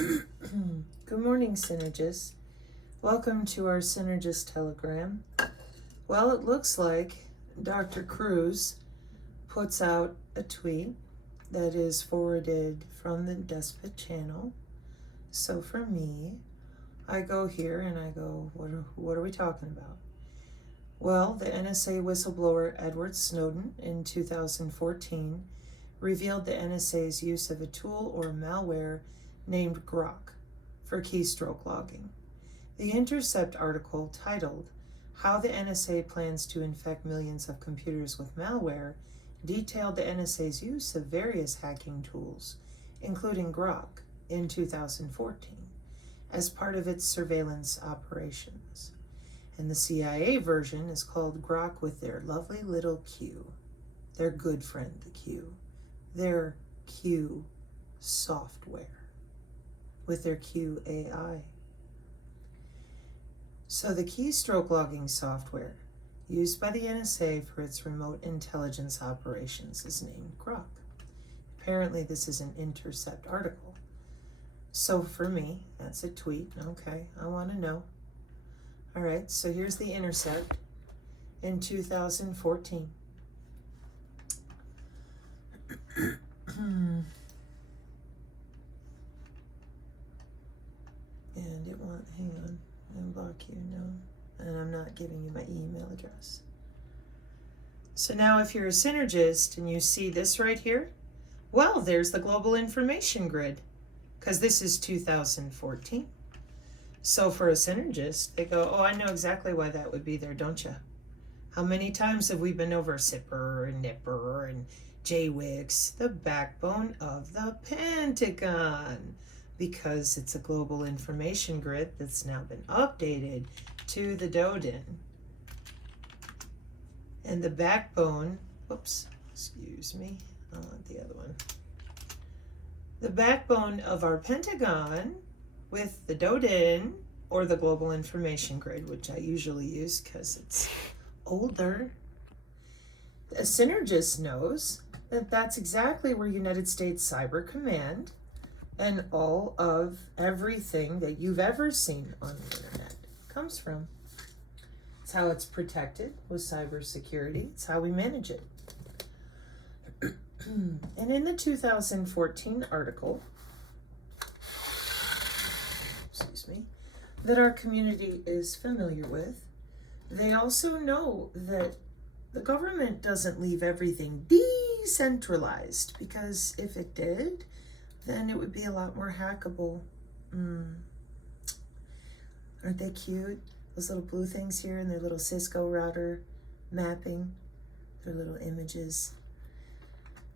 Good morning, Synergists. Welcome to our Synergist Telegram. Well, it looks like Dr. Krause puts out a tweet that is forwarded from the Despot channel. So for me, I go here and I go, what are we talking about? Well, the NSA whistleblower Edward Snowden in 2014 revealed the NSA's use of a tool or malware named Grok for keystroke logging. The Intercept article titled How the NSA Plans to Infect Millions of Computers with Malware detailed the NSA's use of various hacking tools, including Grok, in 2014, as part of its surveillance operations. And the CIA version is called Grok with their lovely little Q, their good friend, the Q, their Q software, with their QAI. So the keystroke logging software used by the NSA for its remote intelligence operations is named Grok. Apparently this is an Intercept article. So for me, that's a tweet. Okay, I want to know. All right, so here's the Intercept in 2014. And it won't, hang on, I'll block you, no. And I'm not giving you my email address. So now if you're a Synergist and you see this right here, well, there's the global information grid, because this is 2014. So for a Synergist, they go, oh, I know exactly why that would be there, don't you? How many times have we been over SIPR and NIPR and JWICS, the backbone of the Pentagon? Because it's a global information grid that's now been updated to the DODIN. And the backbone, whoops, excuse me, I want the other one. The backbone of our Pentagon with the DODIN, or the global information grid, which I usually use because it's older. A Synergist knows that that's exactly where United States Cyber Command and all of everything that you've ever seen on the internet comes from. It's how it's protected with cybersecurity. It's how we manage it. And in the 2014 article, that our community is familiar with, they also know that the government doesn't leave everything decentralized, because if it did, then it would be a lot more hackable. Aren't they cute? Those little blue things here and their little Cisco router mapping, their little images.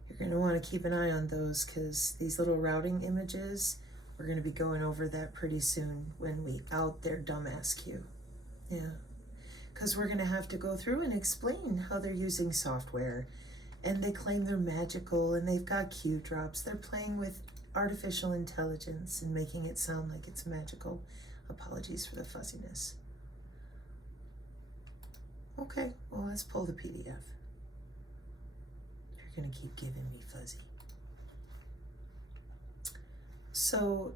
You're going to want to keep an eye on those, because these little routing images, we're going to be going over that pretty soon when we out their dumbass Q. Yeah. Because we're going to have to go through and explain how they're using software. And they claim they're magical and they've got Q drops. They're playing with artificial intelligence and making it sound like it's magical. Apologies for the fuzziness. Okay, well, let's pull the PDF. You're going to keep giving me fuzzy. So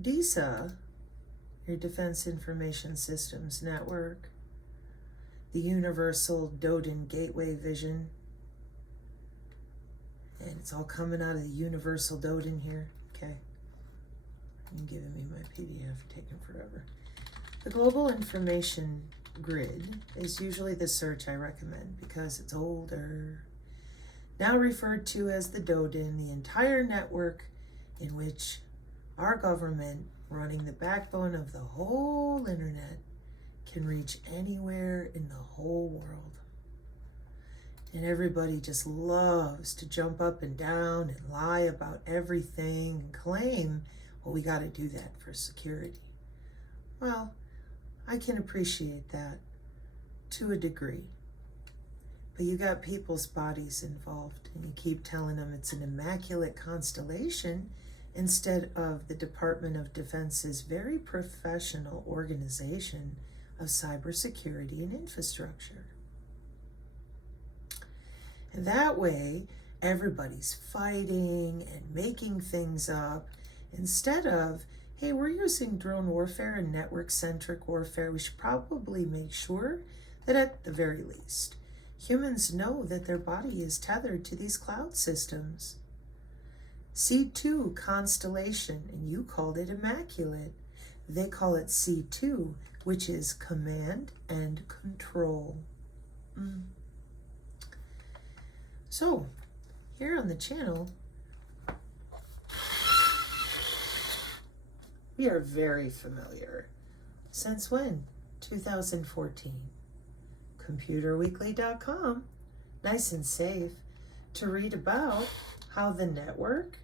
DISA, your Defense Information Systems Network, the Universal DODIN Gateway Vision, and it's all coming out of the Universal DODIN here. Okay, you're giving me my PDF, taking forever. The Global Information Grid is usually the search I recommend because it's older. Now referred to as the DODIN, the entire network in which our government, running the backbone of the whole internet, can reach anywhere in the whole world. And everybody just loves to jump up and down and lie about everything and claim, well, we got to do that for security. Well, I can appreciate that to a degree. But you got people's bodies involved, and you keep telling them it's an immaculate constellation instead of the Department of Defense's very professional organization of cybersecurity and infrastructure. And that way, everybody's fighting and making things up instead of hey, we're using drone warfare and network-centric warfare. We should probably make sure that at the very least, humans know that their body is tethered to these cloud systems. C2 constellation, and you called it immaculate. They call it C2, which is command and control. So, here on the channel, we are very familiar. Since when? 2014. ComputerWeekly.com, nice and safe, to read about how the network,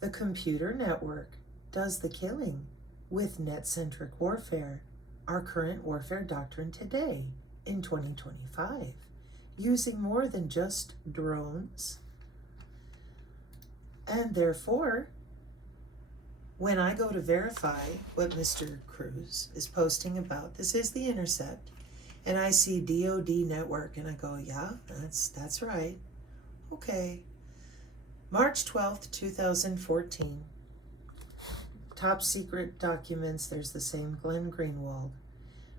the computer network, does the killing with net-centric warfare, our current warfare doctrine today in 2025, using more than just drones. And therefore, when I go to verify what Mr. Krause is posting about, this is The Intercept, and I see DoD network, and I go, yeah, that's right. Okay. March 12th, 2014. Top secret documents, there's the same Glenn Greenwald,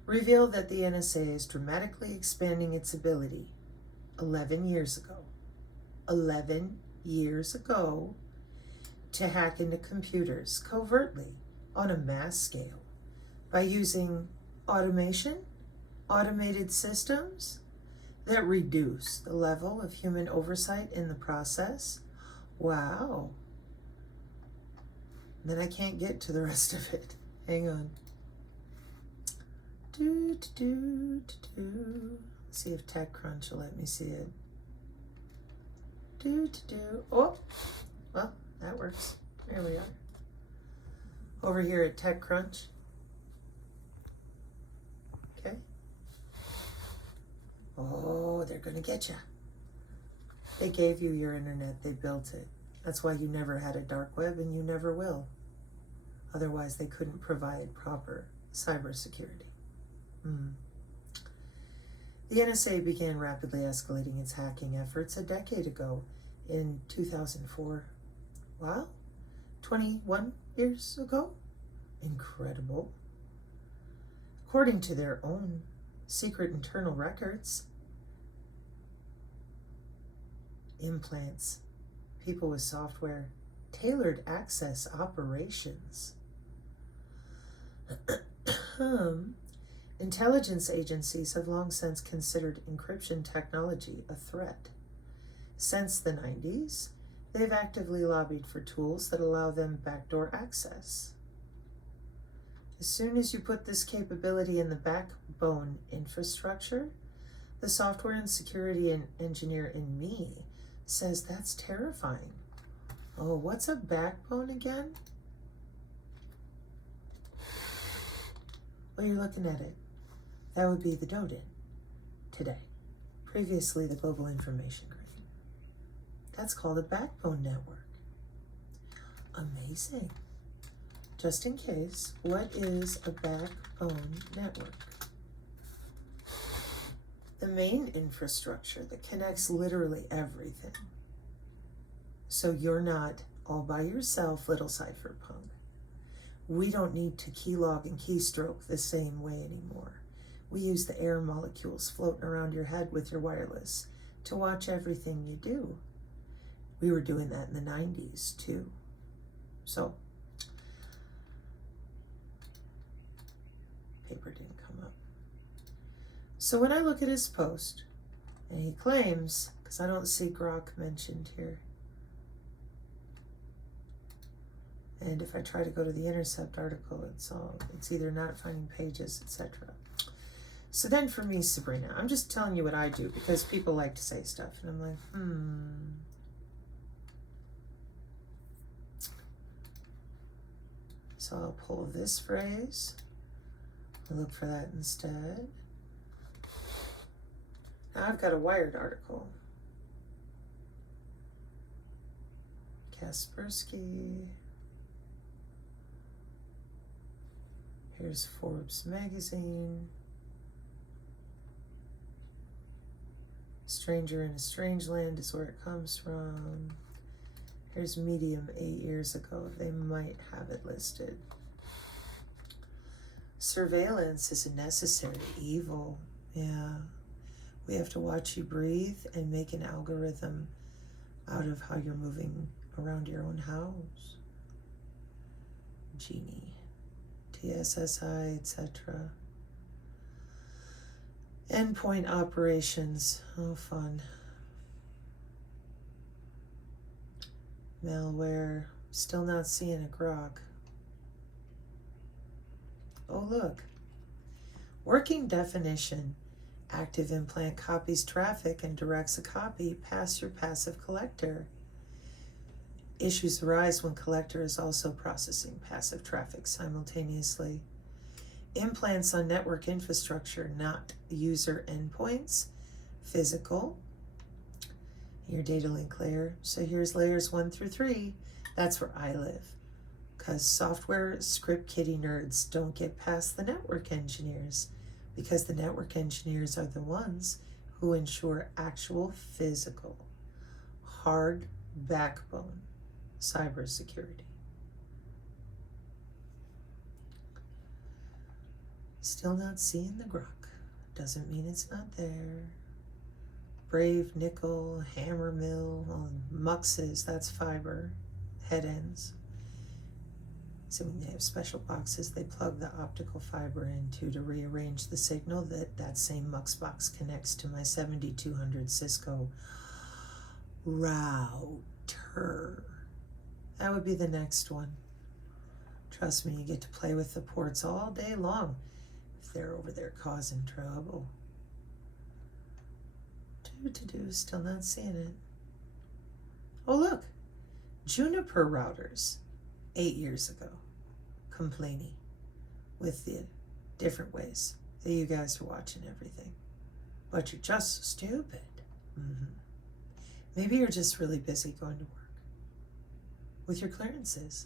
reveal that the NSA is dramatically expanding its ability 11 years ago. 11 years ago, to hack into computers covertly on a mass scale by using automation, automated systems that reduce the level of human oversight in the process. Wow. Then I can't get to the rest of it. Hang on. See if TechCrunch will let me see it. Oh, well, that works. There we are. Over here at TechCrunch. Okay. Oh, they're going to get you. They gave you your internet. They built it. That's why you never had a dark web, and you never will. Otherwise, they couldn't provide proper cybersecurity. The NSA began rapidly escalating its hacking efforts a decade ago in 2004. Wow, 21 years ago? Incredible. According to their own secret internal records, implants, people with software, tailored access operations. Intelligence agencies have long since considered encryption technology a threat. Since the 90s, they've actively lobbied for tools that allow them backdoor access. As soon as you put this capability in the backbone infrastructure, the software and security engineer in me says that's terrifying. Oh, what's a backbone again? Well, you're looking at it. That would be the DoD today. Previously, the Global Information Grid. That's called a backbone network. Amazing. Just in case, what is a backbone network? The main infrastructure that connects literally everything. So you're not all by yourself, little cypherpunk. We don't need to keylog and keystroke the same way anymore. We use the air molecules floating around your head with your wireless to watch everything you do. We were doing that in the 90s too. So, paper didn't come up. So when I look at his post, and he claims, because I don't see Grok mentioned here, and if I try to go to the Intercept article, it's either not finding pages, etc. So then for me, Sabrina, I'm just telling you what I do because people like to say stuff. And I'm like, So I'll pull this phrase. I'll look for that instead. Now I've got a Wired article. Kaspersky. Here's Forbes magazine. Stranger in a Strange Land is where it comes from. Here's Medium 8 years ago. They might have it listed. Surveillance is a necessary evil. Yeah. We have to watch you breathe and make an algorithm out of how you're moving around your own house. Genie, TSSI, etc. Endpoint operations. Oh, fun. Malware. Still not seeing a grok. Oh, look. Working definition. Active implant copies traffic and directs a copy past your passive collector. Issues arise when collector is also processing passive traffic simultaneously. Implants on network infrastructure, not user endpoints. Physical. Your data link layer. So here's layers 1 through 3. That's where I live. Because software script kiddie nerds don't get past the network engineers. Because the network engineers are the ones who ensure actual physical, hard backbone cybersecurity. Still not seeing the grok. Doesn't mean it's not there. Brave nickel, hammer mill, muxes, that's fiber, head ends. So when they have special boxes, they plug the optical fiber into to rearrange the signal that same mux box connects to my 7200 Cisco router. That would be the next one. Trust me, you get to play with the ports all day long if they're over there causing trouble. Still not seeing it. Oh, look. Juniper routers. 8 years ago. Complaining with the different ways that you guys are watching everything. But you're just stupid. Maybe you're just really busy going to work with your clearances.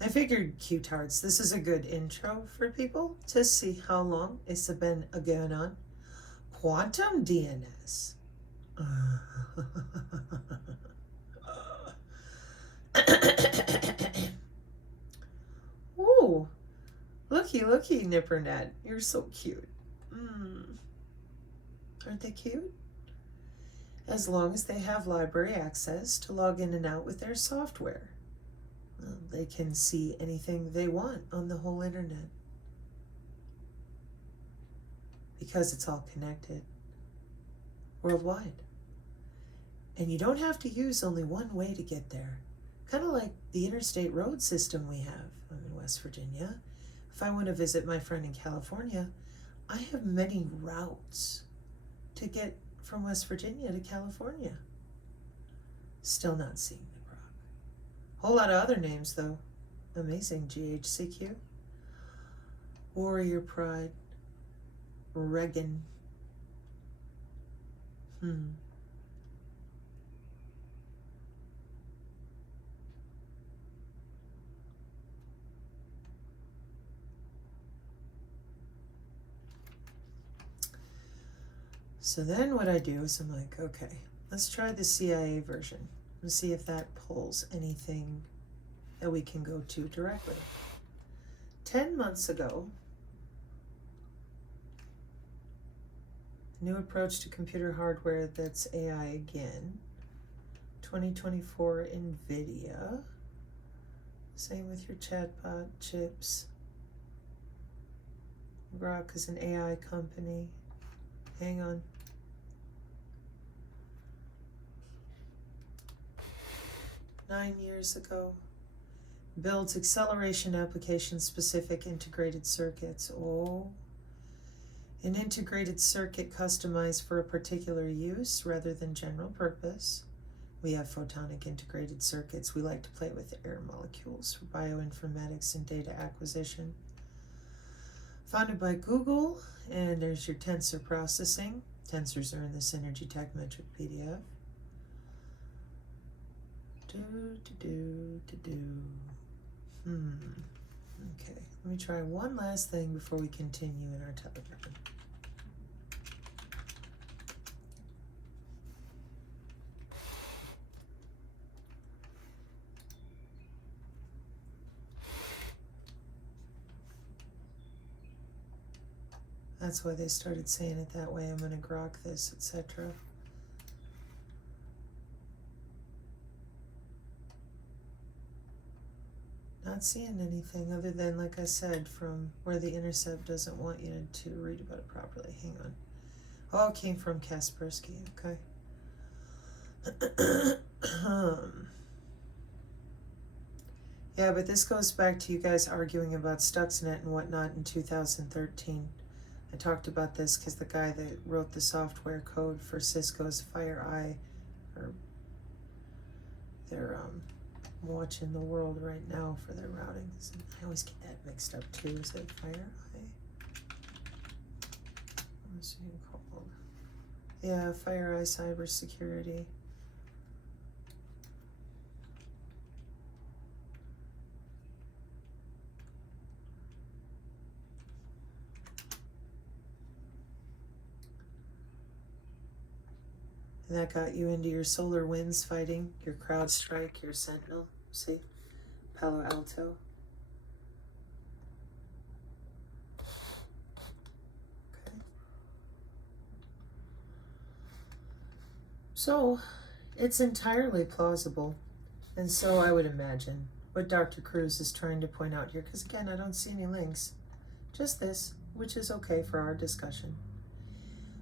I figured, Q-tards, this is a good intro for people to see how long it's been going on. Quantum DNS. Ooh, looky, Nippernet. You're so cute. Aren't they cute? As long as they have library access to log in and out with their software. Well, they can see anything they want on the whole internet. Because it's all connected. Worldwide. And you don't have to use only one way to get there. Kind of like the interstate road system we have in West Virginia. If I want to visit my friend in California, I have many routes to get from West Virginia to California. Still not seeing the grok. Whole lot of other names though. Amazing. GHCQ. Warrior Pride. Reagan. So then what I do is I'm like, okay, let's try the CIA version and see if that pulls anything that we can go to directly. 10 months ago, new approach to computer hardware that's AI again. 2024 NVIDIA. Same with your chatbot chips. Grok is an AI company. Hang on. Nine years ago. Builds acceleration application specific integrated circuits. Oh. An integrated circuit customized for a particular use rather than general purpose. We have photonic integrated circuits. We like to play with air molecules for bioinformatics and data acquisition. Founded by Google, and there's your tensor processing. Tensors are in the Synergy Tech Metric PDF. Okay, let me try one last thing before we continue in our telegram. That's why they started saying it that way. I'm going to grok this, etc. Not seeing anything other than, like I said, from where the intercept doesn't want you to read about it properly. Hang on. Oh, it came from Kaspersky. Okay. Yeah, but this goes back to you guys arguing about Stuxnet and whatnot in 2013. I talked about this because the guy that wrote the software code for Cisco's FireEye, or they're watching the world right now for their routing. I always get that mixed up too. Is it FireEye? What's it called? Yeah, FireEye Cybersecurity. And that got you into your solar winds fighting, your CrowdStrike, your Sentinel, see? Palo Alto. Okay. So, it's entirely plausible. And so I would imagine what Dr. Krause is trying to point out here, because again, I don't see any links. Just this, which is okay for our discussion.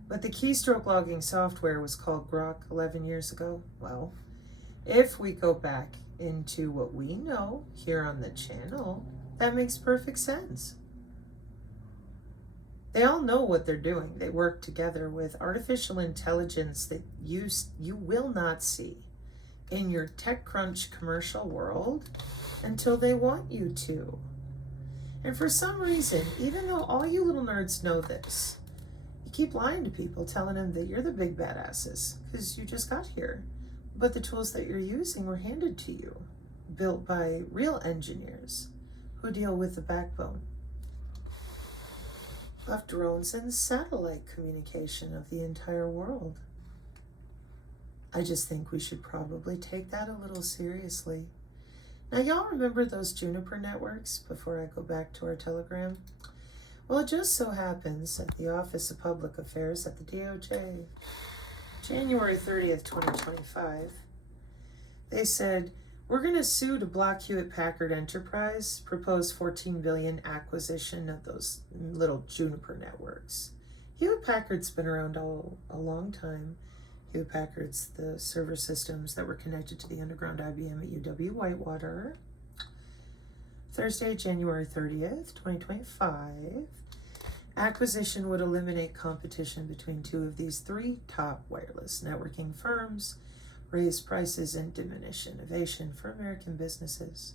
But the keystroke logging software was called Grok 11 years ago. Well, if we go back into what we know here on the channel, that makes perfect sense. They all know what they're doing. They work together with artificial intelligence that you will not see in your TechCrunch commercial world until they want you to. And for some reason, even though all you little nerds know this, keep lying to people, telling them that you're the big badasses because you just got here. But the tools that you're using were handed to you, built by real engineers who deal with the backbone of drones and satellite communication of the entire world. I just think we should probably take that a little seriously. Now, y'all remember those Juniper networks before I go back to our Telegram? Well, it just so happens that the Office of Public Affairs at the DOJ, January 30th, 2025, they said, we're going to sue to block Hewlett-Packard Enterprise, proposed $14 billion acquisition of those little Juniper networks. Hewlett-Packard's been around a long time. Hewlett-Packard's the server systems that were connected to the underground IBM at UW-Whitewater. Thursday, January 30th, 2025. Acquisition would eliminate competition between two of these three top wireless networking firms, raise prices, and diminish innovation for American businesses.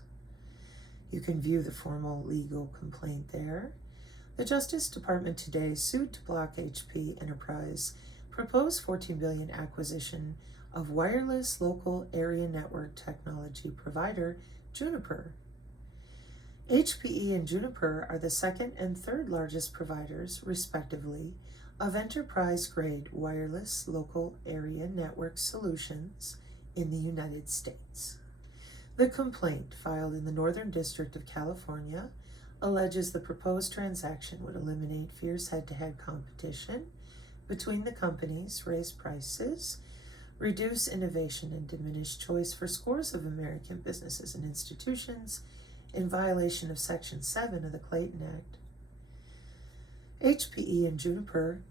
You can view the formal legal complaint there. The Justice Department today sued to block HP Enterprise proposed $14 billion acquisition of wireless local area network technology provider Juniper. HPE and Juniper are the second and third largest providers, respectively, of enterprise-grade wireless local area network solutions in the United States. The complaint, filed in the Northern District of California, alleges the proposed transaction would eliminate fierce head-to-head competition between the companies, raise prices, reduce innovation, and diminish choice for scores of American businesses and institutions, in violation of Section 7 of the Clayton Act. HPE and Juniper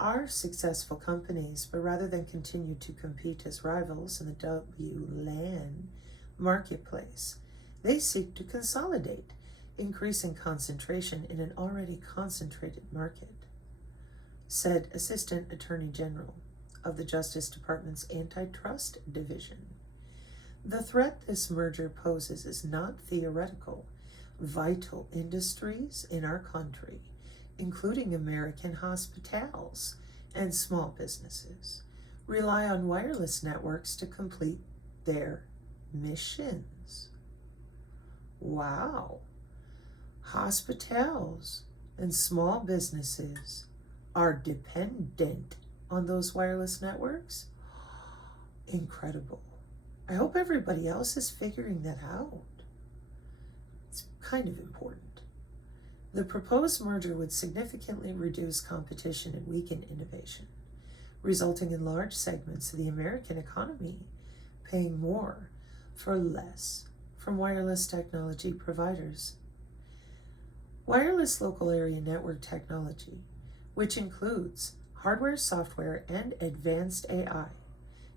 are successful companies, but rather than continue to compete as rivals in the WLAN marketplace, they seek to consolidate, increasing concentration in an already concentrated market, said Assistant Attorney General of the Justice Department's Antitrust Division. The threat this merger poses is not theoretical. Vital industries in our country, including American hospitals and small businesses, rely on wireless networks to complete their missions. Wow. Hospitals and small businesses are dependent on those wireless networks? Incredible. I hope everybody else is figuring that out. It's kind of important. The proposed merger would significantly reduce competition and weaken innovation, resulting in large segments of the American economy paying more for less from wireless technology providers. Wireless local area network technology, which includes hardware, software, and advanced AI,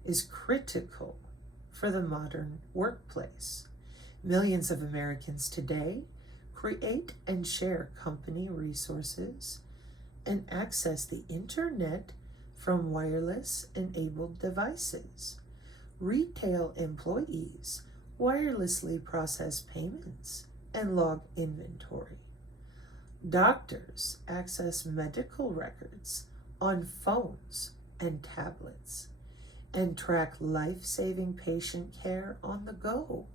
is critical for the modern workplace. Millions of Americans today create and share company resources and access the internet from wireless-enabled devices. Retail employees wirelessly process payments and log inventory. Doctors access medical records on phones and tablets and track life-saving patient care on the go.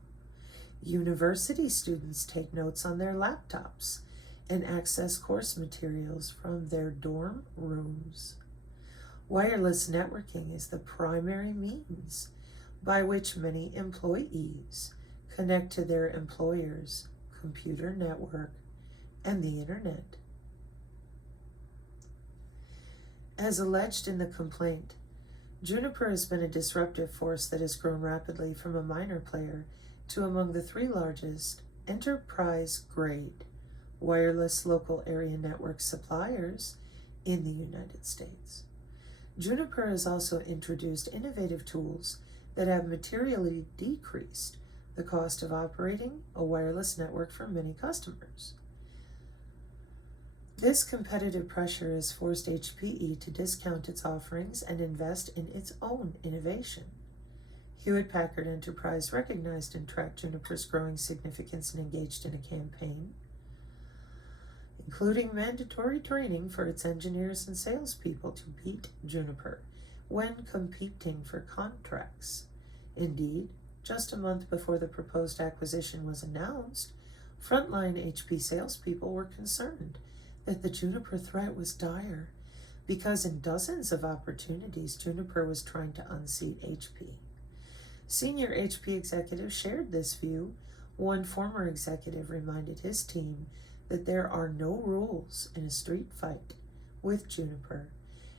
University students take notes on their laptops and access course materials from their dorm rooms. Wireless networking is the primary means by which many employees connect to their employer's computer network and the internet. As alleged in the complaint, Juniper has been a disruptive force that has grown rapidly from a minor player to among the 3 largest enterprise-grade wireless local area network suppliers in the United States. Juniper has also introduced innovative tools that have materially decreased the cost of operating a wireless network for many customers. This competitive pressure has forced HPE to discount its offerings and invest in its own innovation. Hewlett-Packard Enterprise recognized and tracked Juniper's growing significance and engaged in a campaign, including mandatory training for its engineers and salespeople to beat Juniper when competing for contracts. Indeed, just a month before the proposed acquisition was announced, frontline HP salespeople were concerned that the Juniper threat was dire because in dozens of opportunities, Juniper was trying to unseat HP. Senior HP executives shared this view. One former executive reminded his team that there are no rules in a street fight with Juniper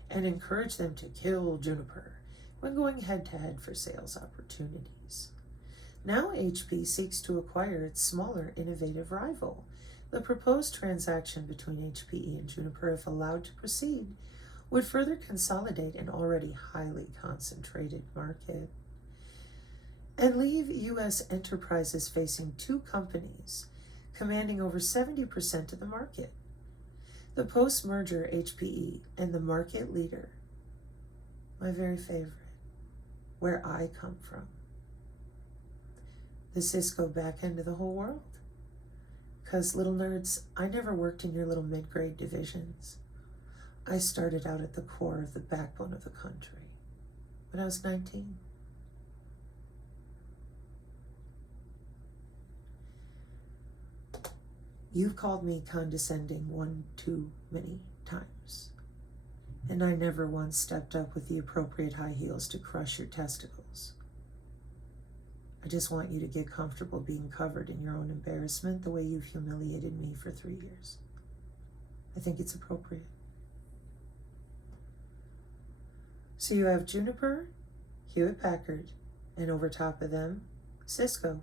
and encouraged them to kill Juniper when going head-to-head for sales opportunities. Now HP seeks to acquire its smaller, innovative rival. The proposed transaction between HPE and Juniper, if allowed to proceed, would further consolidate an already highly concentrated market and leave U.S. enterprises facing 2 companies commanding over 70% of the market. The post-merger HPE and the market leader, my very favorite, where I come from, the Cisco back end of the whole world. Because, little nerds, I never worked in your little mid-grade divisions. I started out at the core of the backbone of the country when I was 19. You've called me condescending one too many times, and I never once stepped up with the appropriate high heels to crush your testicles. I just want you to get comfortable being covered in your own embarrassment the way you've humiliated me for 3 years. I think it's appropriate. So you have Juniper, Hewlett-Packard, and over top of them, Cisco,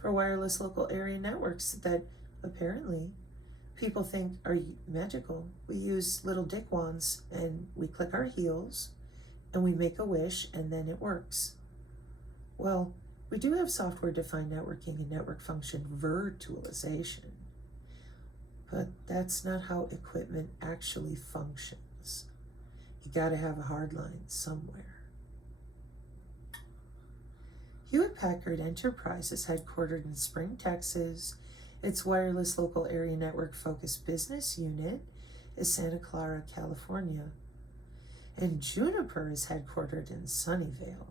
for wireless local area networks that apparently people think are magical. We use little dick wands and we click our heels and we make a wish and then it works. Well, we do have software-defined networking and network function virtualization, but that's not how equipment actually functions. You gotta have a hard line somewhere. Hewlett-Packard Enterprise is headquartered in Spring, Texas. Its wireless local area network-focused business unit is Santa Clara, California. And Juniper is headquartered in Sunnyvale.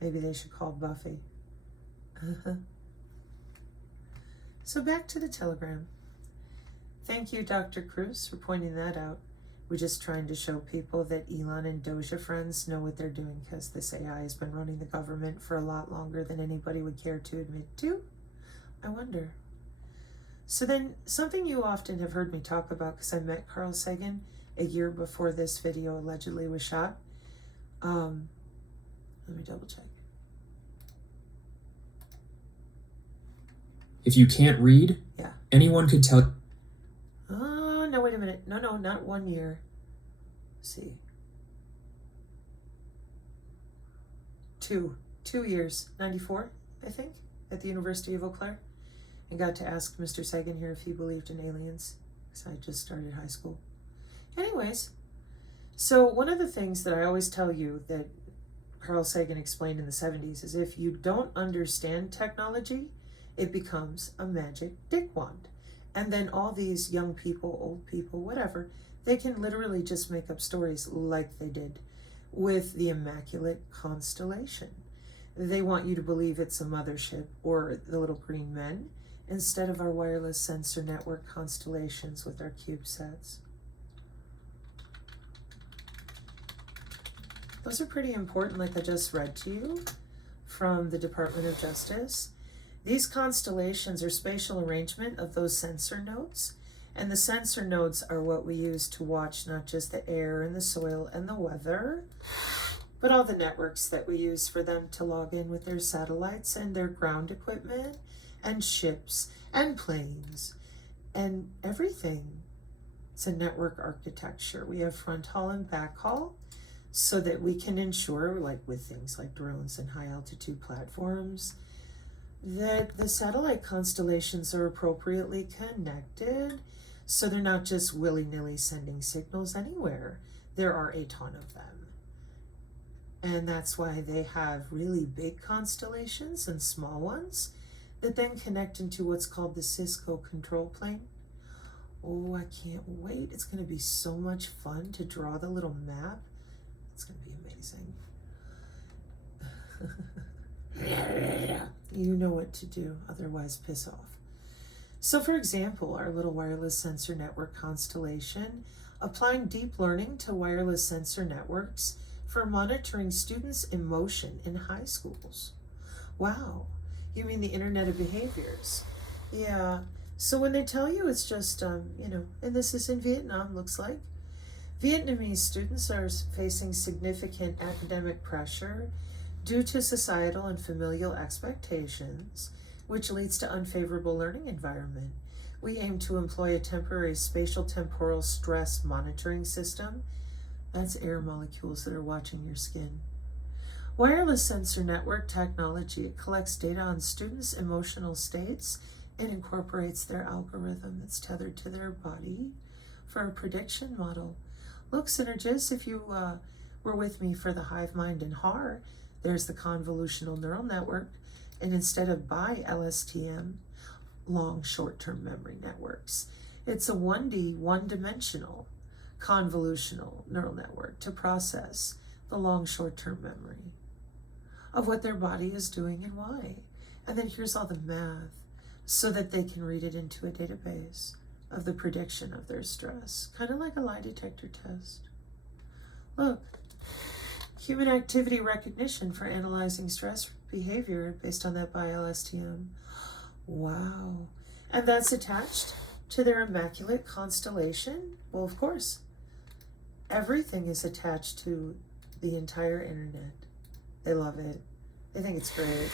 Maybe they should call Buffy. So back to the telegram. Thank you, Dr. Krause, for pointing that out. We're just trying to show people that Elon and Doja friends know what they're doing because this AI has been running the government for a lot longer than anybody would care to admit to. I wonder. So then, something you often have heard me talk about, because I met Carl Sagan a year before this video allegedly was shot. Let me double check. If you can't read, yeah, anyone could tell. Oh, no, wait a minute. No, not 1 year. Let's see. 2 years. 94, I think, at the University of Eau Claire. And got to ask Mr. Sagan here if he believed in aliens, because I just started high school. Anyways, so one of the things that I always tell you that Carl Sagan explained in the 70s is if you don't understand technology, it becomes a magic dick wand. And then all these young people, old people, whatever, they can literally just make up stories like they did with the Immaculate Constellation. They want you to believe it's a mothership or the little green men instead of our wireless sensor network constellations with our CubeSats. Those are pretty important, like I just read to you from the Department of Justice. These constellations are spatial arrangement of those sensor nodes, and the sensor nodes are what we use to watch not just the air and the soil and the weather, but all the networks that we use for them to log in with their satellites and their ground equipment and ships and planes and everything. It's a network architecture. We have front haul and back haul so that we can ensure, like with things like drones and high altitude platforms, that the satellite constellations are appropriately connected so they're not just willy-nilly sending signals anywhere. There are a ton of them. And that's why they have really big constellations and small ones that then connect into what's called the Cisco control plane. Oh, I can't wait. It's going to be so much fun to draw the little map. It's going to be amazing. You know what to do, otherwise piss off. So for example, our little wireless sensor network constellation, applying deep learning to wireless sensor networks for monitoring students' emotion in high schools. Wow, you mean the Internet of Behaviors? Yeah, so when they tell you it's just, and this is in Vietnam, looks like, Vietnamese students are facing significant academic pressure due to societal and familial expectations, which leads to unfavorable learning environment. We aim to employ a temporary spatial temporal stress monitoring system. That's air molecules that are watching your skin. Wireless sensor network technology, it collects data on students' emotional states and incorporates their algorithm that's tethered to their body for a prediction model. Look, Psinergist, if you were with me for the hive mind and HAR, there's the convolutional neural network, and instead of by LSTM, long short-term memory networks, it's a 1D, one-dimensional convolutional neural network to process the long short-term memory of what their body is doing and why. And then here's all the math so that they can read it into a database of the prediction of their stress, kind of like a lie detector test. Look, human activity recognition for analyzing stress behavior based on that by LSTM. Wow. And that's attached to their Immaculate Constellation? Well, of course. Everything is attached to the entire internet. They love it. They think it's great.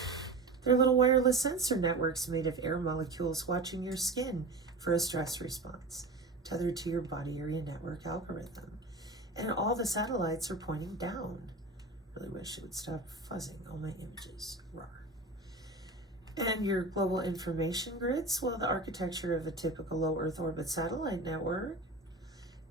They're little wireless sensor networks made of air molecules watching your skin for a stress response, tethered to your body area network algorithm. And all the satellites are pointing down. Really wish it would stop fuzzing all my images. Rawr. And your global information grids, well, the architecture of a typical low Earth orbit satellite network.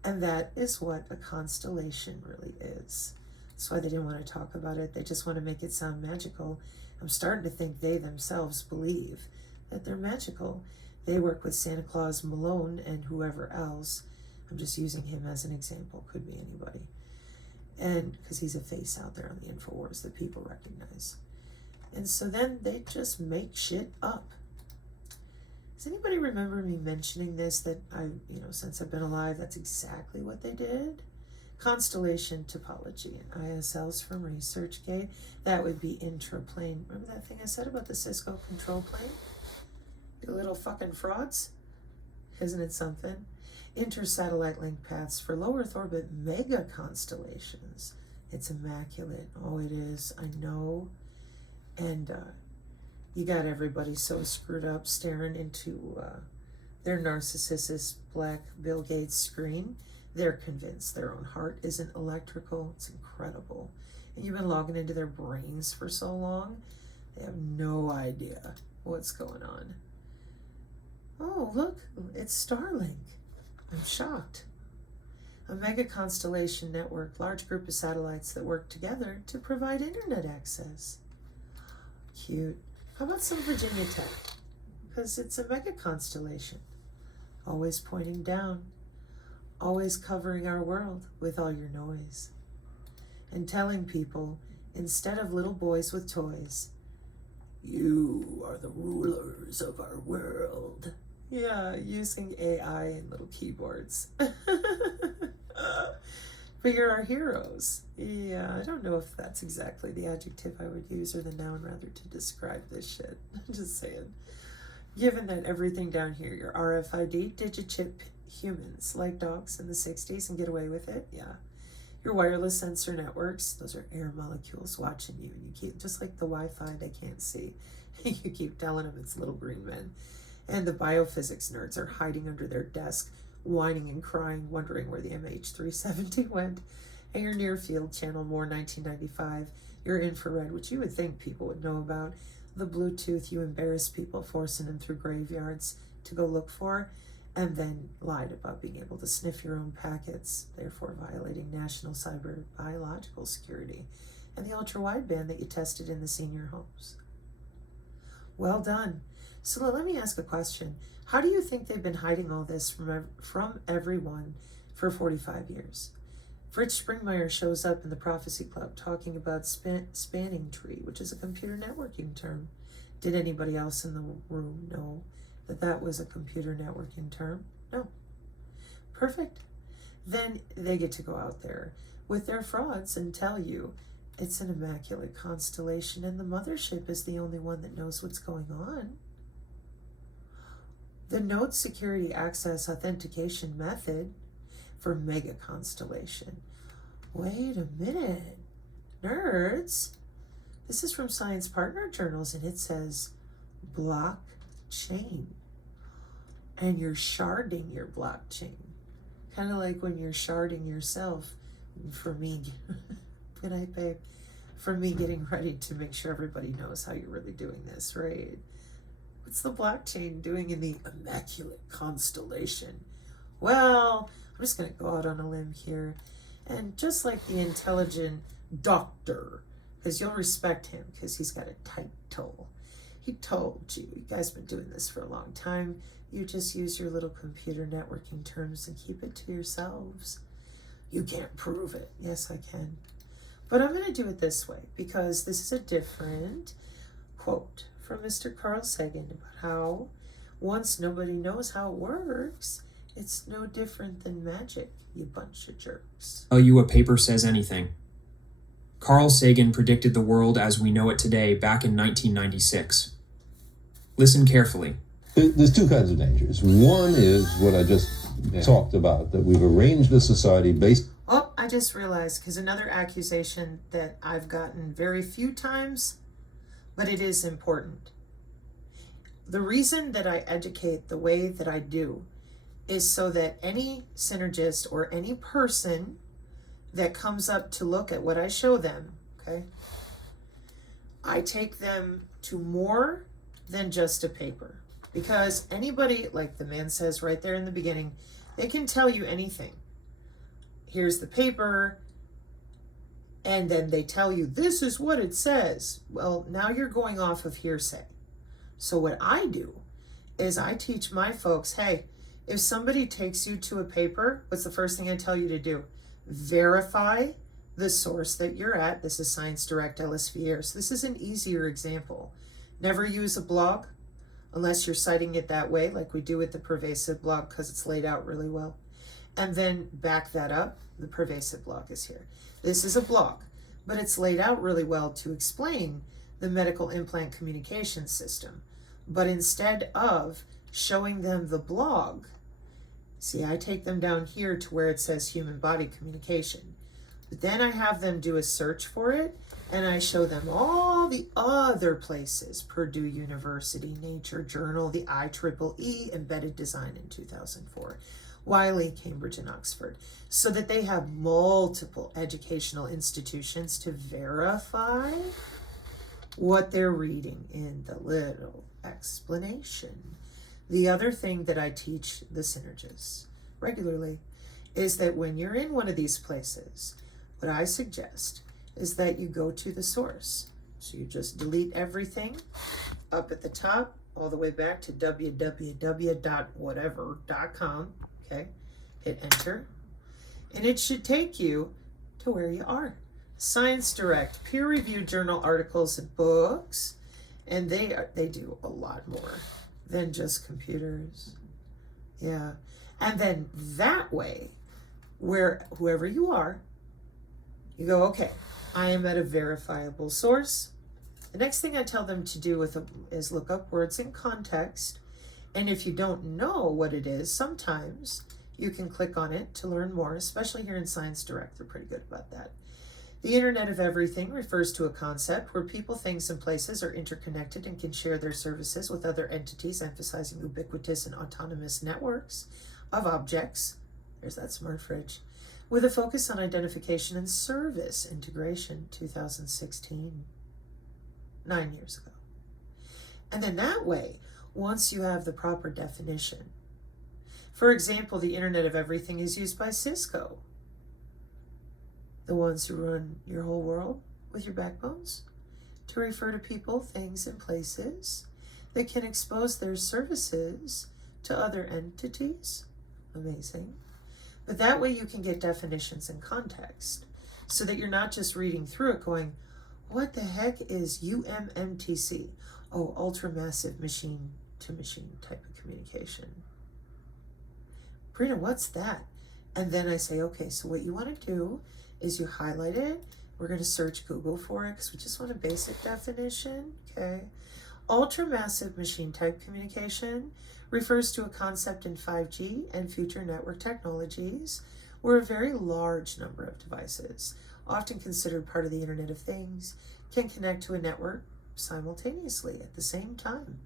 And that is what a constellation really is. That's why they didn't want to talk about it. They just want to make it sound magical. I'm starting to think they themselves believe that they're magical. They work with Santa Claus Malone and whoever else. I'm just using him as an example. Could be anybody. And because he's a face out there on the InfoWars that people recognize. And so then they just make shit up. Does anybody remember me mentioning this, that since I've been alive, that's exactly what they did? Constellation topology and ISLs from ResearchGate. That would be intraplane. Remember that thing I said about the Cisco control plane? You little fucking frauds. Isn't it something? Intersatellite link paths for low Earth orbit mega constellations. It's immaculate. Oh, it is. I know. And you got everybody so screwed up staring into their narcissist black Bill Gates screen. They're convinced their own heart isn't electrical. It's incredible. And you've been logging into their brains for so long, they have no idea what's going on. Oh, look, it's Starlink. I'm shocked. A mega constellation network, large group of satellites that work together to provide internet access. Cute. How about some Virginia Tech? Because it's a mega constellation. Always pointing down. Always covering our world with all your noise. And telling people, instead of little boys with toys, you are the rulers of our world. Yeah, using AI and little keyboards. But you're our heroes. Yeah, I don't know if that's exactly the adjective I would use or the noun rather to describe this shit. I'm just saying. Given that everything down here, your RFID, digichip humans, like dogs in the 60s and get away with it, yeah. Your wireless sensor networks, those are air molecules watching you. And you keep, just like the Wi-Fi they can't see, you keep telling them it's little green men. And the biophysics nerds are hiding under their desk, whining and crying, wondering where the MH370 went. And your near field channel, more 1995, your infrared, which you would think people would know about, the Bluetooth you embarrass people, forcing them through graveyards to go look for, and then lied about being able to sniff your own packets, therefore violating national cyber biological security, and the ultra-wideband that you tested in the senior homes. Well done. So let me ask a question. How do you think they've been hiding all this from everyone for 45 years? Fritz Springmeier shows up in the Prophecy Club talking about spanning tree, which is a computer networking term. Did anybody else in the room know that that was a computer networking term? No. Perfect. Then they get to go out there with their frauds and tell you it's an immaculate constellation and the mothership is the only one that knows what's going on. The node security access authentication method for mega constellation. Wait a minute, nerds. This is from Science Partner Journals and it says blockchain. And you're sharding your blockchain. Kind of like when you're sharding yourself. For me, good night, babe. For me getting ready to make sure everybody knows how you're really doing this, right? What's the blockchain doing in the immaculate constellation? Well, I'm just going to go out on a limb here. And just like the intelligent doctor, because you'll respect him because he's got a title. He told you, you guys been doing this for a long time. You just use your little computer networking terms and keep it to yourselves. You can't prove it. Yes, I can. But I'm going to do it this way because this is a different quote from Mr. Carl Sagan about how once nobody knows how it works, it's no different than magic, you bunch of jerks. Tell you a paper says anything. Carl Sagan predicted the world as we know it today back in 1996. Listen carefully. There's two kinds of dangers. One is what I just talked about, that we've arranged a society based... Oh, I just realized, because another accusation that I've gotten very few times, but it is important. The reason that I educate the way that I do is so that any synergist or any person that comes up to look at what I show them, okay, I take them to more than just a paper. Because anybody, like the man says right there in the beginning, they can tell you anything. Here's the paper, and then they tell you, this is what it says. Well, now you're going off of hearsay. So what I do is I teach my folks, hey, if somebody takes you to a paper, what's the first thing I tell you to do? Verify the source that you're at. This is Science Direct LSVR. So this is an easier example. Never use a blog unless you're citing it that way, like we do with the pervasive blog because it's laid out really well. And then back that up. The pervasive blog is here. This is a blog, but it's laid out really well to explain the medical implant communication system. But instead of showing them the blog, See, I take them down here to where it says human body communication. But then I have them do a search for it, and I show them all the other places: Purdue University, Nature Journal, the IEEE, Embedded Design in 2004, Wiley, Cambridge, and Oxford, so that they have multiple educational institutions to verify what they're reading in the little explanation. The other thing that I teach the Psinergists regularly is that when you're in one of these places, what I suggest is that you go to the source. So you just delete everything up at the top, all the way back to www.whatever.com, okay? Hit enter, and it should take you to where you are. Science Direct, peer-reviewed journal articles and books, and they do a lot more than just computers. Yeah, and then that way, where whoever you are, you go, okay, I am at a verifiable source. The next thing I tell them to do is look up words in context. And if you don't know what it is, sometimes you can click on it to learn more, especially here in Science Direct. They're pretty good about that. The Internet of Everything refers to a concept where people, things, and places are interconnected and can share their services with other entities, emphasizing ubiquitous and autonomous networks of objects. There's that smart fridge. With a focus on identification and service integration, 2016, 9 years ago. And then that way, once you have the proper definition, for example, the Internet of Everything is used by Cisco, the ones who run your whole world with your backbones, to refer to people, things, and places that can expose their services to other entities. Amazing. But that way you can get definitions and context so that you're not just reading through it going, what the heck is UMMTC? Oh, ultramassive machine-to-machine type of communication. Sabrina, what's that? And then I say, okay, so what you want to do is you highlight it. We're going to search Google for it because we just want a basic definition, okay? Ultramassive machine type communication refers to a concept in 5G and future network technologies where a very large number of devices, often considered part of the Internet of Things, can connect to a network simultaneously at the same time,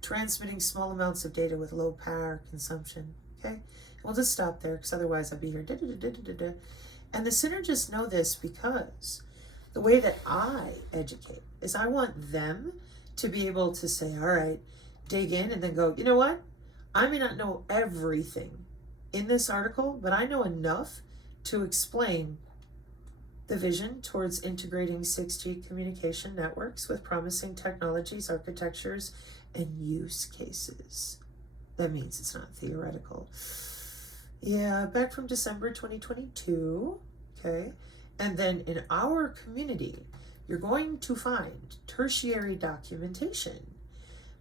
transmitting small amounts of data with low power consumption, okay? We'll just stop there because otherwise I'll be here. And the Psinergists know this because the way that I educate is I want them to be able to say, all right, dig in and then go, you know what? I may not know everything in this article, but I know enough to explain the vision towards integrating 6G communication networks with promising technologies, architectures, and use cases. That means it's not theoretical. Yeah, back from December 2022, okay? And then in our community, you're going to find tertiary documentation.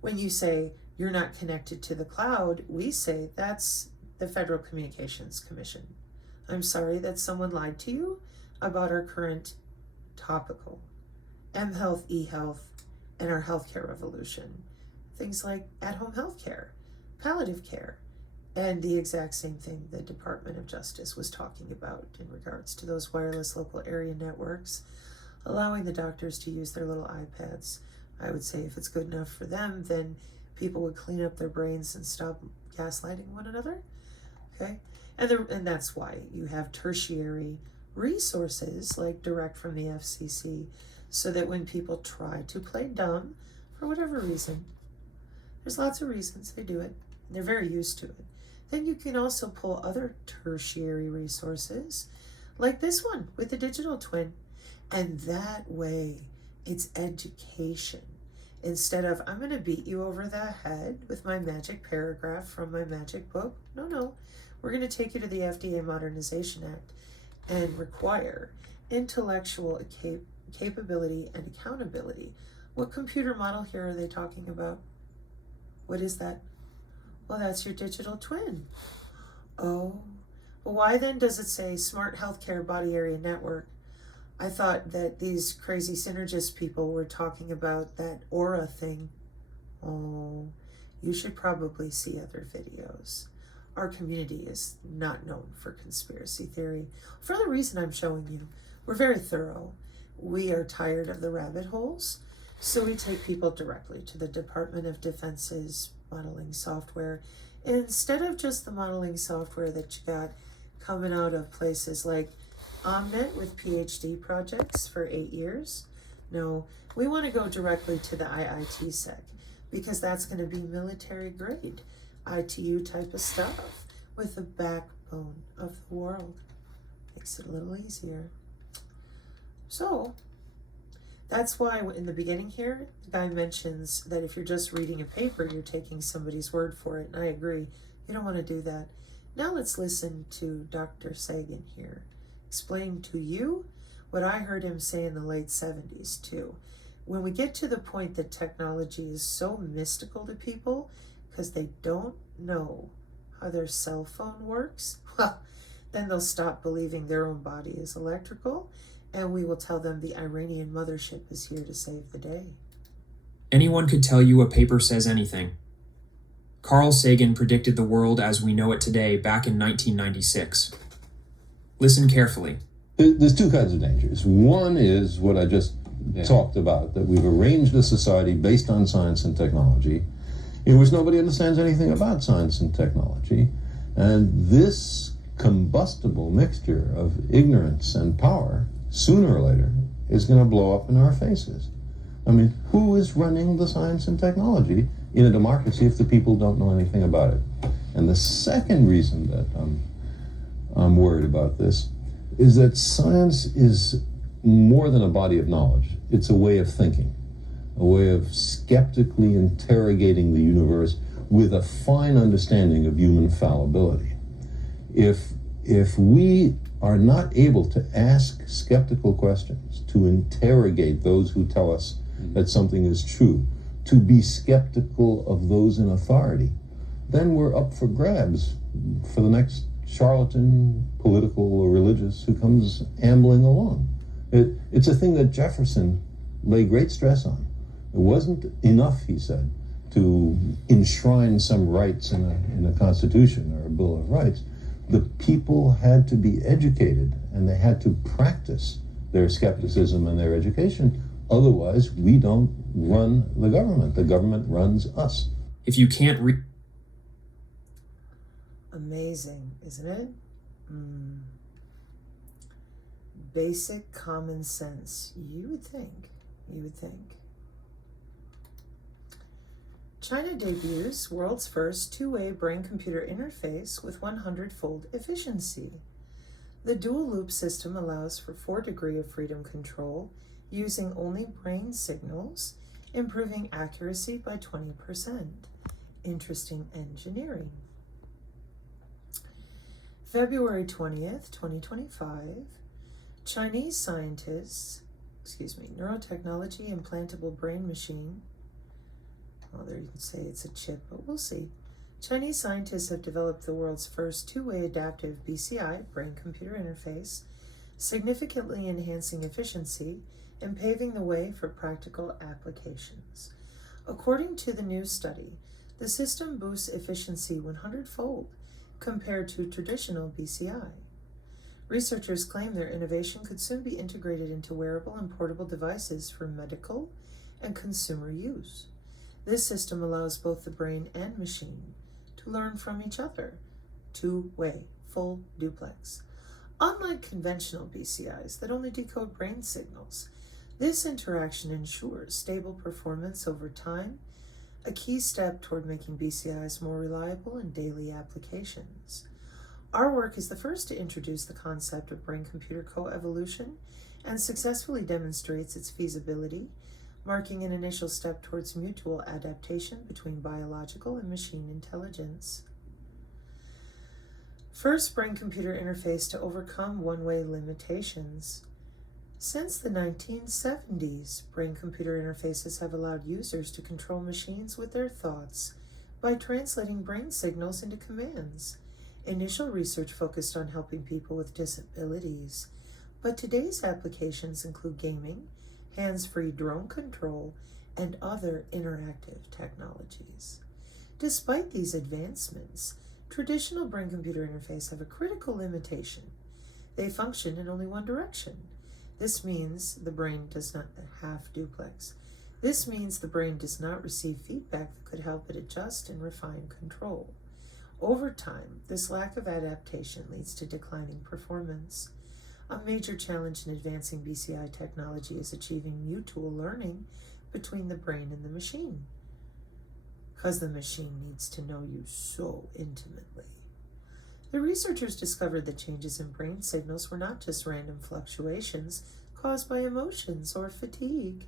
When you say you're not connected to the cloud, we say that's the Federal Communications Commission. I'm sorry that someone lied to you about our current topical mHealth, eHealth, and our healthcare revolution. Things like at-home healthcare, palliative care, and the exact same thing the Department of Justice was talking about in regards to those wireless local area networks, allowing the doctors to use their little iPads. I would say if it's good enough for them, then people would clean up their brains and stop gaslighting one another, okay? And that's why you have tertiary resources like direct from the FCC, so that when people try to play dumb for whatever reason, there's lots of reasons they do it, and they're very used to it. Then you can also pull other tertiary resources like this one with the digital twin. And that way it's education. Instead of, I'm going to beat you over the head with my magic paragraph from my magic book. No, we're going to take you to the FDA Modernization Act and require intellectual capability and accountability. What computer model here are they talking about? What is that? Well, that's your digital twin. Oh, well, why then does it say Smart Healthcare Body Area Network? I thought that these crazy Psinergist people were talking about that aura thing. Oh, you should probably see other videos. our community is not known for conspiracy theory. For the reason I'm showing you, we're very thorough. We are tired of the rabbit holes, so we take people directly to the Department of Defense's modeling software instead of just the modeling software that you got coming out of places like Omnet with PhD projects for 8 years. No, we want to go directly to the IIT-Sec because that's going to be military grade, ITU type of stuff with the backbone of the world. Makes it a little easier. So that's why in the beginning here, the guy mentions that if you're just reading a paper, you're taking somebody's word for it. And I agree. You don't want to do that. Now let's listen to Dr. Sagan here explain to you what I heard him say in the late 70s too. When we get to the point that technology is so mystical to people because they don't know how their cell phone works, well, then they'll stop believing their own body is electrical, and we will tell them the Iranian mothership is here to save the day. Anyone could tell you a paper says anything. Carl Sagan predicted the world as we know it today back in 1996. Listen carefully. There's two kinds of dangers. One is what I just talked about, that we've arranged a society based on science and technology in which nobody understands anything about science and technology. And this combustible mixture of ignorance and power, sooner or later, is going to blow up in our faces. I mean, who is running the science and technology in a democracy if the people don't know anything about it? And the second reason that I'm worried about this is that science is more than a body of knowledge. It's a way of thinking, a way of skeptically interrogating the universe with a fine understanding of human fallibility. If we are not able to ask skeptical questions, to interrogate those who tell us that something is true, to be skeptical of those in authority, then we're up for grabs for the next charlatan, political or religious, who comes ambling along. It's a thing that Jefferson lay great stress on. It wasn't enough, he said, to enshrine some rights in a constitution or a Bill of Rights. The people had to be educated, and they had to practice their skepticism and their education. Otherwise, we don't run the government. The government runs us. If you can't Amazing, isn't it? Basic common sense. You would think. China debuts world's first two-way brain-computer interface with 100-fold efficiency. The dual-loop system allows for 4 degrees of freedom control using only brain signals, improving accuracy by 20%. Interesting engineering. February 20th, 2025, Chinese scientists, neurotechnology implantable brain machine. Well, there you can say it's a chip, but we'll see. Chinese scientists have developed the world's first two-way adaptive BCI, brain-computer interface, significantly enhancing efficiency and paving the way for practical applications. According to the new study, the system boosts efficiency 100-fold compared to traditional BCI. Researchers claim their innovation could soon be integrated into wearable and portable devices for medical and consumer use. This system allows both the brain and machine to learn from each other. Two-way, full duplex. Unlike conventional BCIs that only decode brain signals, this interaction ensures stable performance over time, a key step toward making BCIs more reliable in daily applications. Our work is the first to introduce the concept of brain-computer coevolution and successfully demonstrates its feasibility, marking an initial step towards mutual adaptation between biological and machine intelligence. First brain-computer interface to overcome one-way limitations. Since the 1970s, brain-computer interfaces have allowed users to control machines with their thoughts by translating brain signals into commands. Initial research focused on helping people with disabilities, but today's applications include gaming, hands-free drone control, and other interactive technologies. Despite these advancements, Traditional brain-computer interface have a critical limitation. They function in only one direction. This means the brain does not half duplex. This means the brain does not receive feedback that could help it adjust and refine control. Over time, this lack of adaptation leads to declining performance. A major challenge in advancing BCI technology is achieving mutual learning between the brain and the machine, because the machine needs to know you so intimately. The researchers discovered that changes in brain signals were not just random fluctuations caused by emotions or fatigue.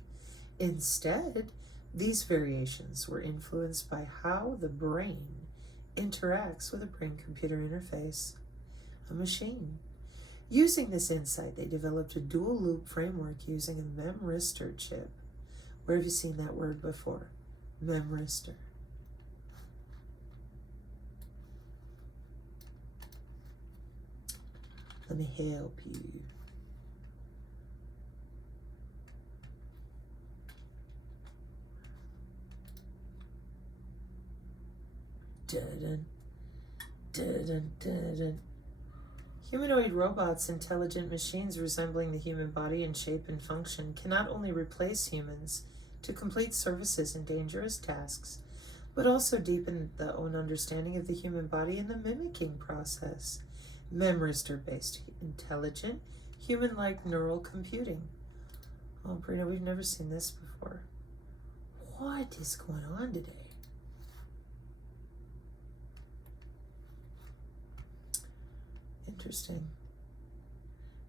Instead, these variations were influenced by how the brain interacts with a brain-computer interface, a machine. Using this insight, they developed a dual-loop framework using a memristor chip. Where have you seen that word before? Memristor. Let me help you. Dun, dun, dun, dun, dun. Humanoid robots, intelligent machines resembling the human body in shape and function, can not only replace humans to complete services and dangerous tasks, but also deepen the own understanding of the human body in the mimicking process. Memristor-based, intelligent, human-like neural computing. Oh, Brina, we've never seen this before. What is going on today? Interesting.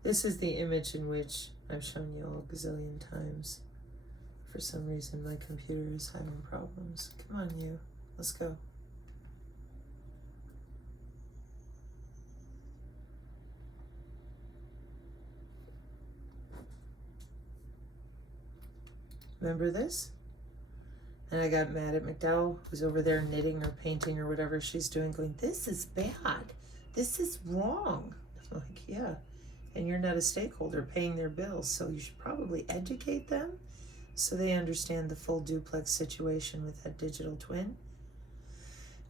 This is the image in which I've shown you all a gazillion times. For some reason, my computer is having problems. Come on, you. Let's go. Remember this? And I got mad at McDowell, who's over there knitting or painting or whatever she's doing, going, this is bad. This is wrong. I'm like, yeah. And you're not a stakeholder paying their bills, so you should probably educate them so they understand the full duplex situation with that digital twin.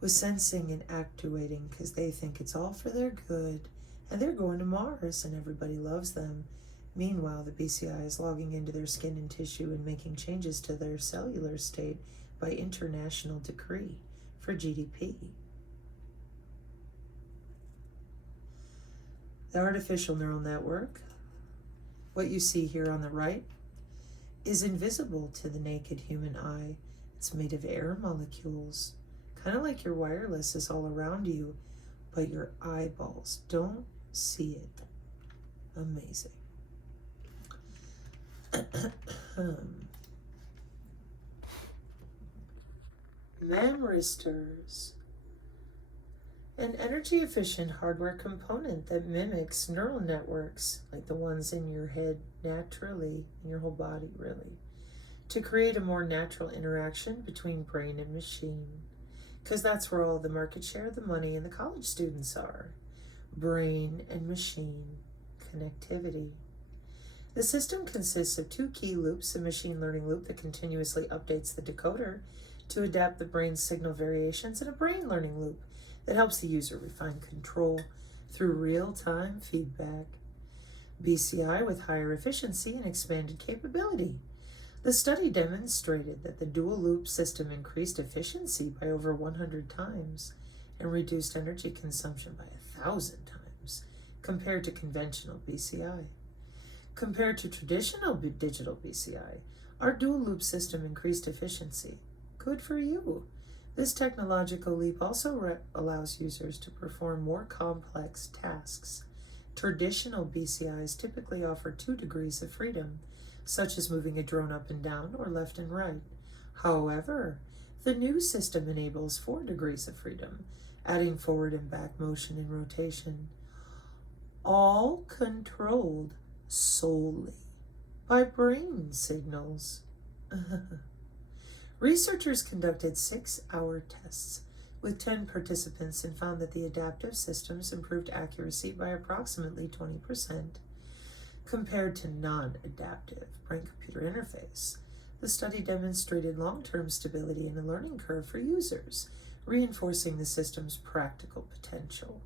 With sensing and actuating, because they think it's all for their good, and they're going to Mars and everybody loves them. Meanwhile, the BCI is logging into their skin and tissue and making changes to their cellular state by international decree for GDP. The artificial neural network, what you see here on the right, is invisible to the naked human eye. It's made of air molecules, kind of like your wireless is all around you, but your eyeballs don't see it. Amazing. Memristors, an energy-efficient hardware component that mimics neural networks like the ones in your head naturally, in your whole body really, to create a more natural interaction between brain and machine. Because that's where all the market share, the money, and the college students are. Brain and machine connectivity. The system consists of two key loops, a machine learning loop that continuously updates the decoder to adapt the brain's signal variations, and a brain learning loop that helps the user refine control through real-time feedback. BCI with higher efficiency and expanded capability. The study demonstrated that the dual-loop system increased efficiency by over 100 times and reduced energy consumption by 1,000 times compared to conventional BCI. Compared to traditional digital BCI, our dual-loop system increased efficiency. Good for you. This technological leap also allows users to perform more complex tasks. Traditional BCIs typically offer 2 degrees of freedom, such as moving a drone up and down or left and right. However, the new system enables 4 degrees of freedom, adding forward and back motion and rotation, all controlled solely by brain signals. Researchers conducted 6-hour tests with 10 participants and found that the adaptive systems improved accuracy by approximately 20% compared to non-adaptive brain-computer interface. The study demonstrated long-term stability in a learning curve for users, reinforcing the system's practical potential.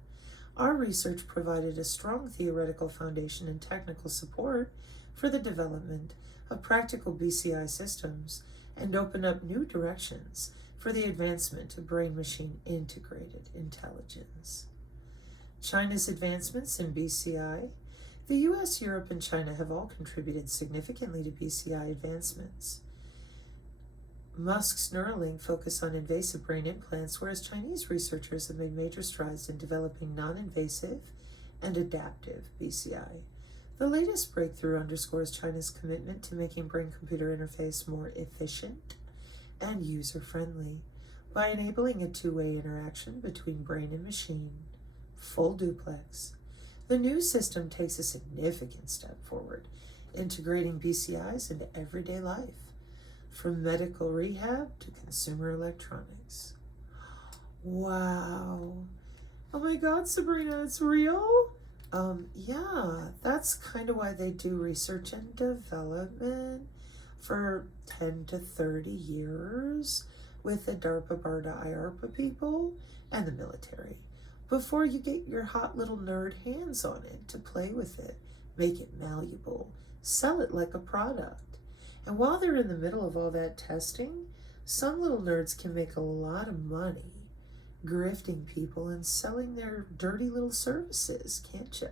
Our research provided a strong theoretical foundation and technical support for the development of practical BCI systems and opened up new directions for the advancement of brain-machine integrated intelligence. China's advancements in BCI. The US, Europe, and China have all contributed significantly to BCI advancements. Musk's Neuralink focus on invasive brain implants, whereas Chinese researchers have made major strides in developing non-invasive and adaptive BCI. The latest breakthrough underscores China's commitment to making brain-computer interface more efficient and user-friendly by enabling a two-way interaction between brain and machine, full duplex. The new system takes a significant step forward, integrating BCIs into everyday life, from medical rehab to consumer electronics. Wow. Oh my God, Sabrina, it's real? Yeah, that's kind of why they do research and development for 10 to 30 years with the DARPA, BARDA, IARPA people and the military, before you get your hot little nerd hands on it to play with it, make it malleable, sell it like a product. And while they're in the middle of all that testing, some little nerds can make a lot of money grifting people and selling their dirty little services, can't ya?